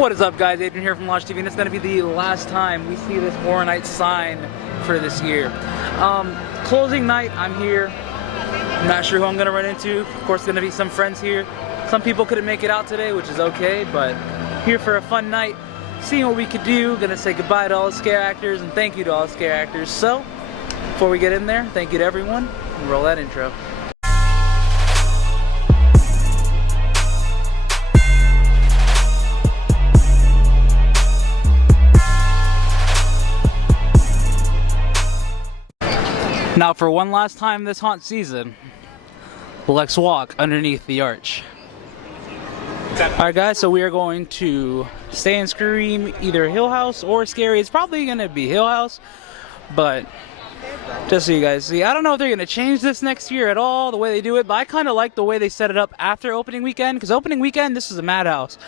What is up, guys? Adrian here from Launch TV, and it's going to be the last time we see this Horror Night sign for this year. Closing night, I'm here. I'm not sure who I'm going to run into. Of course, going to be some friends here. Some people couldn't make it out today, which is okay, but here for a fun night, seeing what we could do. Going to say goodbye to all the scare actors and thank you to all the scare actors. So, before we get in there, thank you to everyone, and roll that intro. Now, for one last time this haunt season, let's walk underneath the arch. Alright guys, so we are going to stay and scream either Hill House or sCarey. It's probably going to be Hill House, but just so you guys see, I don't know if they're going to change this next year at all, the way they do it, but I kind of like the way they set it up after opening weekend, because opening weekend, this is a madhouse.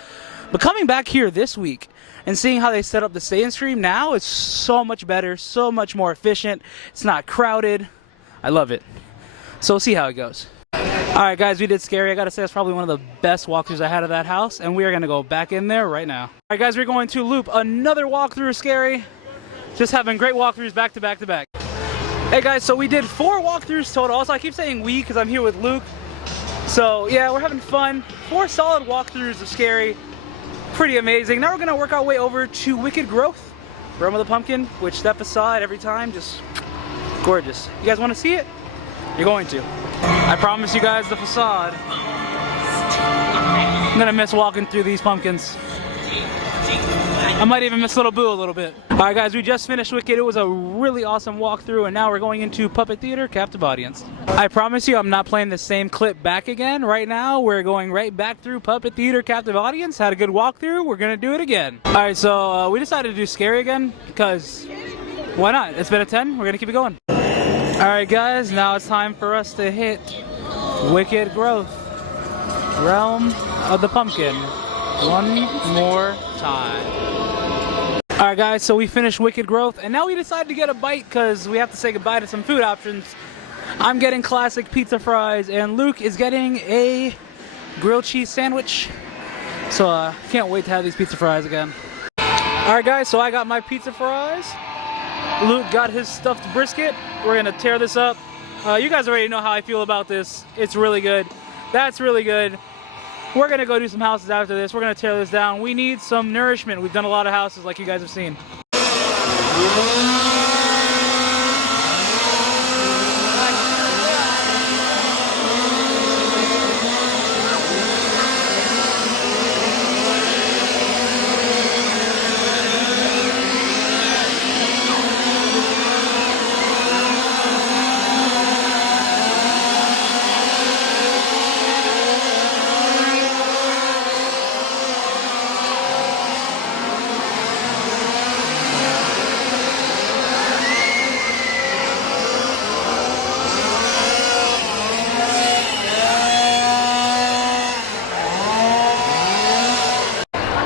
But coming back here this week, and seeing how they set up the stay and stream now, it's so much better, so much more efficient. It's not crowded. I love it. So we'll see how it goes. Alright guys, we did sCarey. I gotta say, it's probably one of the best walkthroughs I had of that house, and we are gonna go back in there right now. Alright guys, we're going to loop another walkthrough of sCarey. Just having great walkthroughs back to back to back. Hey guys, so we did 4 walkthroughs total. Also, I keep saying we because I'm here with Luke. So yeah, we're having fun. 4 solid walkthroughs of sCarey. Pretty amazing. Now we're gonna work our way over to Wicked Growth, Realm of the Pumpkin, which that facade every time just gorgeous. You guys want to see it? You're going to. I promise you guys the facade. I'm gonna miss walking through these pumpkins. I might even miss Little Boo a little bit. Alright guys, we just finished Wicked. It was a really awesome walkthrough, and now we're going into Puppet Theater Captive Audience. I promise you I'm not playing the same clip back again. Right now we're going right back through Puppet Theater Captive Audience. Had a good walkthrough. We're gonna do it again. Alright, so we decided to do sCarey again because why not? It's been a 10. We're gonna keep it going. Alright guys, now it's time for us to hit Wicked Growth, Realm of the Pumpkin, one more time. Alright guys, so we finished Wicked Growth, and now we decided to get a bite because we have to say goodbye to some food options. I'm getting classic pizza fries, and Luke is getting a grilled cheese sandwich. So can't wait to have these pizza fries again. Alright guys, so I got my pizza fries. Luke got his stuffed brisket. We're gonna tear this up. You guys already know how I feel about this. It's really good. That's really good. We're gonna go do some houses after this. We're gonna tear this down. We need some nourishment. We've done a lot of houses like you guys have seen.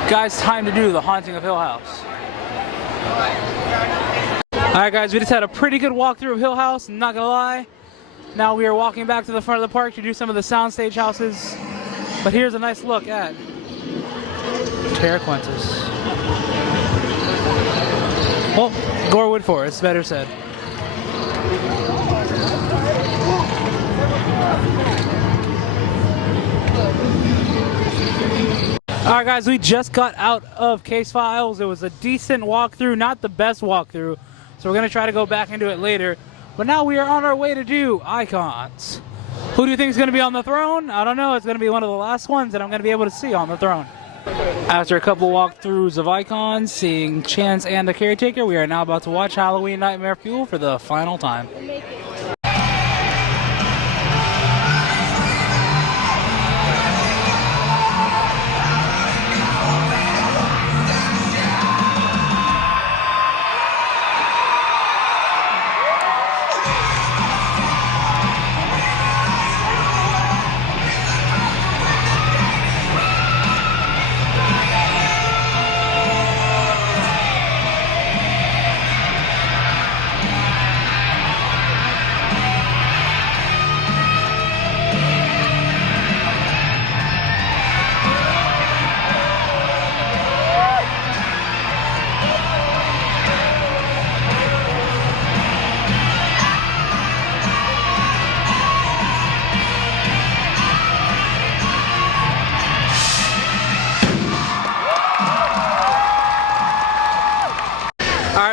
Guys, time to do the Haunting of Hill House. Alright guys, we just had a pretty good walkthrough of Hill House, I'm not gonna lie. Now we are walking back to the front of the park to do some of the soundstage houses. But here's a nice look at Terra Quintus. Well, Gorewood Forest, better said. Alright guys, we just got out of Case Files. It was a decent walkthrough, not the best walkthrough. So we're going to try to go back into it later. But now we are on our way to do Icons. Who do you think is going to be on the throne? I don't know. It's going to be one of the last ones that I'm going to be able to see on the throne. After a couple walkthroughs of Icons, seeing Chance and the Caretaker, we are now about to watch Halloween Nightmare Fuel for the final time.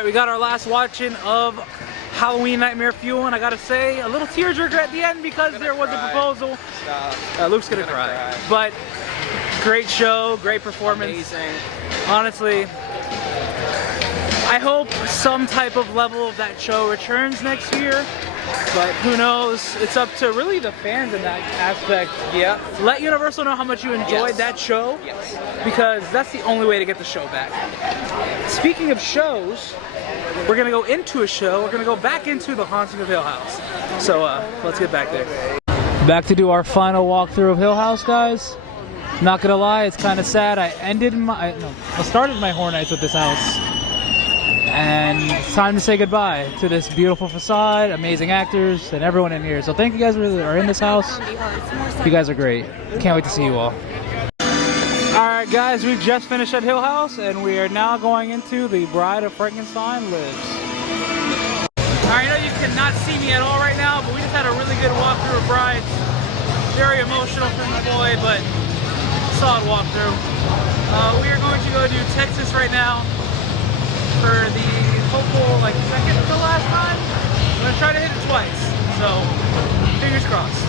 we got our last watching of Halloween Nightmare Fuel, and I gotta say, a little tearjerker at the end because there was a proposal. Luke's gonna cry. But great show, great performance. Amazing. Honestly, I hope some type of level of that show returns next year, but who knows? It's up to really the fans in that aspect. Yeah. Let Universal know how much you enjoyed that show, because that's the only way to get the show back. Speaking of shows, we're gonna go into a show. We're gonna go back into the Haunting of Hill House. So let's get back there. Back to do our final walkthrough of Hill House, guys. Not gonna lie, it's kind of sad. I started my Horror Nights with this house, and it's time to say goodbye to this beautiful facade, amazing actors, and everyone in here. So thank you guys that are in this house. You guys are great. Can't wait to see you all. Alright guys, we just finished at Hill House, and we are now going into The Bride of Frankenstein Lives. Alright, I know you cannot see me at all right now, but we just had a really good walkthrough of Brides. Very emotional for my boy, but solid walkthrough. We are going to go to Texas right now for the hopeful, second to last time. I'm going to try to hit it twice, so fingers crossed.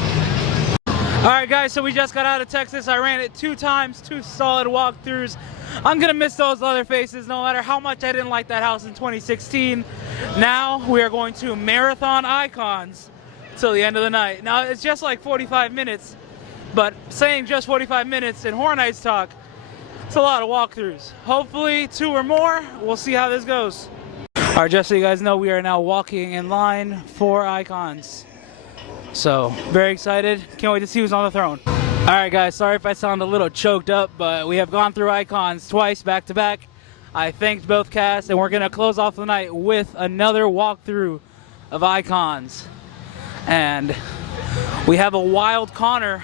Alright guys, so we just got out of Texas. I ran it 2 times, 2 solid walkthroughs. I'm going to miss those other faces no matter how much I didn't like that house in 2016. Now we are going to marathon Icons till the end of the night. Now it's just like 45 minutes, but saying just 45 minutes in Horror Nights talk, it's a lot of walkthroughs. Hopefully 2 or more. We'll see how this goes. Alright, just so you guys know, we are now walking in line for Icons. So, very excited. Can't wait to see who's on the throne. Alright guys, sorry if I sound a little choked up, but we have gone through Icons twice back to back. I thanked both casts, and we're going to close off the night with another walkthrough of Icons. And we have a wild Connor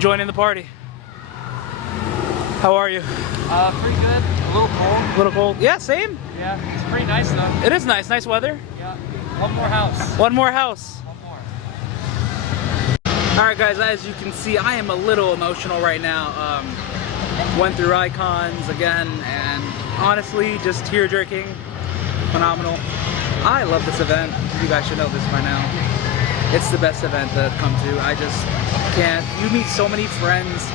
joining the party. How are you? Pretty good. A little cold. A little cold? Yeah, same. Yeah, it's pretty nice though. It is nice. Nice weather. Yeah. One more house. One more house. One more. Alright guys, as you can see, I am a little emotional right now. Went through Icons again, and honestly, just tear-jerking. Phenomenal. I love this event. You guys should know this by now. It's the best event to come to. I just can't. You meet so many friends.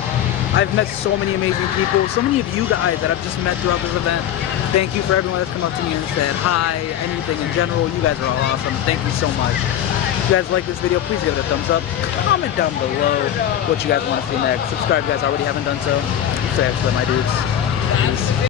I've met so many amazing people. So many of you guys that I've just met throughout this event. Thank you for everyone that's come up to me and said hi, anything in general. You guys are all awesome. Thank you so much. If you guys like this video, please give it a thumbs up. Comment down below what you guys want to see next. Subscribe if you guys already haven't done so. Say excellent, my dudes. Peace.